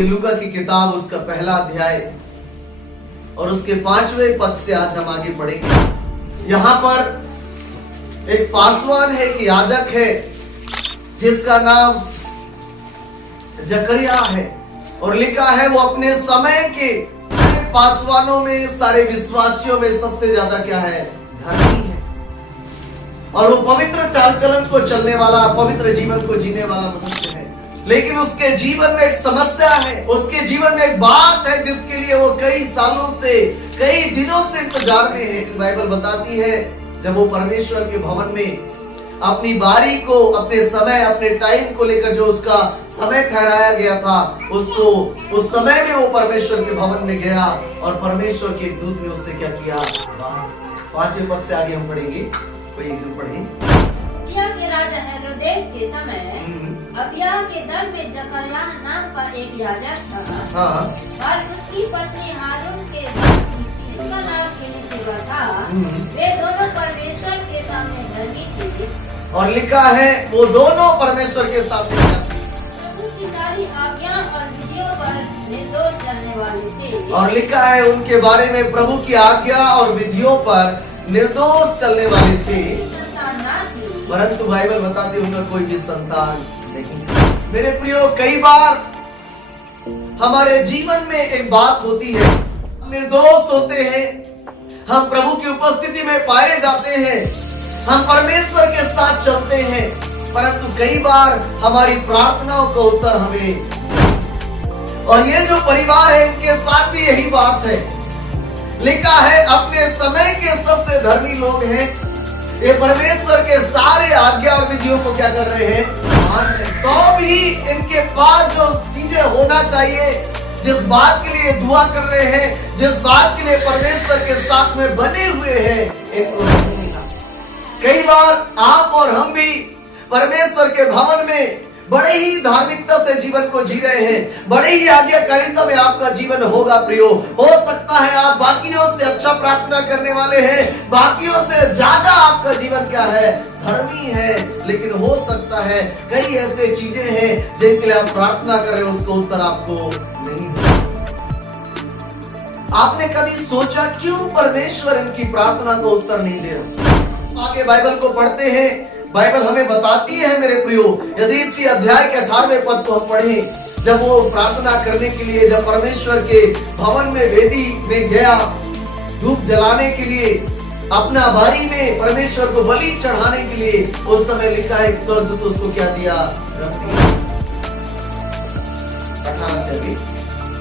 ये लूका की किताब उसका पहला अध्याय और उसके 5वें पद से आज हम आगे पढ़ेंगे। यहाँ पर एक पासवान है, एक याजक है जिसका नाम जकरिया है, और लिखा है वो अपने समय के पासवानों में, सारे विश्वासियों में सबसे ज्यादा क्या है, धर्मी है, और वो पवित्र चाल चलन को चलने वाला, पवित्र जीवन को जीने वाला मनुष्य है। लेकिन उसके जीवन में एक समस्या है, उसके जीवन में एक बात है जिसके लिए वो कई सालों से, कई दिनों से इंतजार में है। बाइबल बताती है जब वो परमेश्वर के भवन में अपनी बारी को, अपने समय, अपने टाइम को लेकर जो उसका समय ठहराया गया था, उसको उस समय में वो परमेश्वर के भवन में गया और परमेश्वर के एक दूत ने उससे क्या किया। 5वें पद से आगे हम पढ़ेंगे, कोई एक जन पढ़ें। अबिय्याह के राजा हेरोदेस के समय अबिय्याह के दल में जकरिया नाम का एक याजक था। और उसकी पत्नी हारून के जिसका नाम एलीशिबा था। वे दोनों परमेश्वर के सामने धर्मी थे। और लिखा है वो दोनों परमेश्वर के सामने प्रभु की सारी आज्ञा और विधियों पर निर्दोष चलने वाले थे। और लिखा है उनके बारे में प्रभु की आज्ञा और विधियों पर निर्दोष चलने वाले थे, परंतु बाइबल बताती है उनका कोई भी संतान नहीं। मेरे प्रियो, कई बार हमारे जीवन में एक बात होती है, निर्दोष होते हैं, हम प्रभु की उपस्थिति में पाए जाते हैं, हम परमेश्वर के साथ चलते हैं, परंतु कई बार हमारी प्रार्थनाओं का उत्तर हमें, और ये जो परिवार है इनके साथ भी यही बात है। लिखा है अपने समय के सबसे धर्मी लोग हैं, ये परमेश्वर के सारे आज्ञा और विधियों को क्या कर रहे हैं, मान रहे हैं। तो भी इनके पास जो चीजें होना चाहिए, जिस बात के लिए दुआ कर रहे हैं, जिस बात के लिए परमेश्वर के साथ में बने हुए हैं, इनको नहीं मिला। कई बार आप और हम भी परमेश्वर के भवन में बड़े ही धार्मिकता से जीवन को जी रहे हैं, बड़े ही आज्ञाकारिता में आपका जीवन होगा प्रियो। हो सकता है आप बाकियों से अच्छा प्रार्थना करने वाले हैं, बाकियों से ज्यादा आपका जीवन क्या है, धर्मी है, लेकिन हो सकता है कई ऐसे चीजें हैं जिनके लिए आप प्रार्थना कर रहे हो, उसका उत्तर आपको नहीं मिला। आपने कभी सोचा क्यों परमेश्वर इनकी प्रार्थना को उत्तर नहीं दे रहा? आगे बाइबल को पढ़ते हैं, बाइबल हमें बताती है मेरे प्रियो, यदि इसी अध्याय के 18वें पद को हम पढ़ें, जब वो प्रार्थना करने के लिए, जब परमेश्वर के भवन में वेदी में गया धूप जलाने के लिए, अपना बारी में परमेश्वर को बलि चढ़ाने के लिए, उस समय लिखा है स्वर्गदूत उसको क्या दिया, रस्सी। 18 से अभी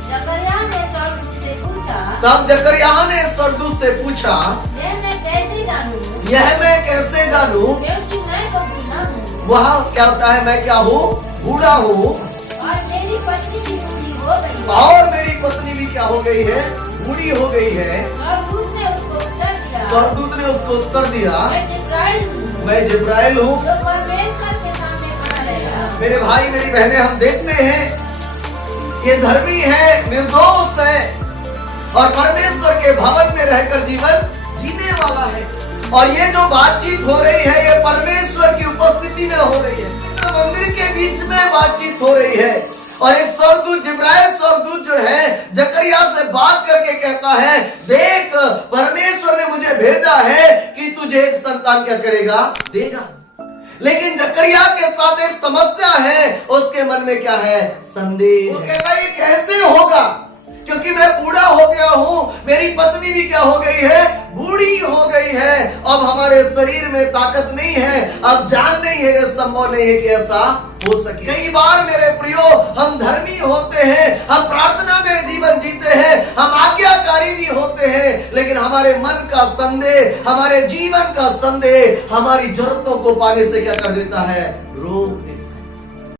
जकरिया ने स्वर्गदूत से पूछा, तब जकरिया ने स्वर्गदूत से पूछा, यह मैं कैसे जानूं? यह मैं कैसे जानूं? क्योंकि मैं तो बूढ़ा हूँ। वहाँ क्या होता है, मैं क्या हूँ, बूढ़ा हूँ, और मेरी पत्नी भी बूढ़ी हो गई है। और मेरी पत्नी भी क्या हो गई है, बूढ़ी हो गई है। स्वर्गदूत ने उसको उत्तर दिया, स्वर्गदूत ने उसको उत्तर दिया, मैं जिब्राइल हूँ, मैं जिब्राइल हूँ, जो परमेश्वर के सामने खड़ा रहेगा। मेरे भाई मेरी बहनें, हम देखते हैं ये धर्मी है, निर्दोष है, और परमेश्वर के भवन में रहकर जीवन जीने वाला है। और ये जो बातचीत हो रही है, ये परमेश्वर की उपस्थिति में हो रही है, तो मंदिर के बीच में बातचीत हो रही है। और एक स्वर्गदूत, जिब्राइल स्वर्गदूत जो है, जकरिया से बात करके कहता है, देख परमेश्वर ने मुझे भेजा है कि तुझे एक संतान क्या करेगा, देगा। लेकिन जकरिया के साथ एक समस्या है, उसके मन में क्या है, संदेह। वो कहता है ये कैसे होगा, क्योंकि मैं बूढ़ा हो गया हूँ, मेरी पत्नी भी क्या हो गई है, बूढ़ी हो गई है, अब हमारे शरीर में ताकत नहीं है, अब जान नहीं है, संभव नहीं है कि ऐसा हो सके। कई बार मेरे प्रियो हम धर्मी होते हैं, हम प्रार्थना में जीवन जीते हैं, हम आज्ञाकारी भी होते हैं, लेकिन हमारे मन का संदेह, हमारे जीवन का संदेह हमारी जरूरतों को पाने से क्या कर देता है, रोक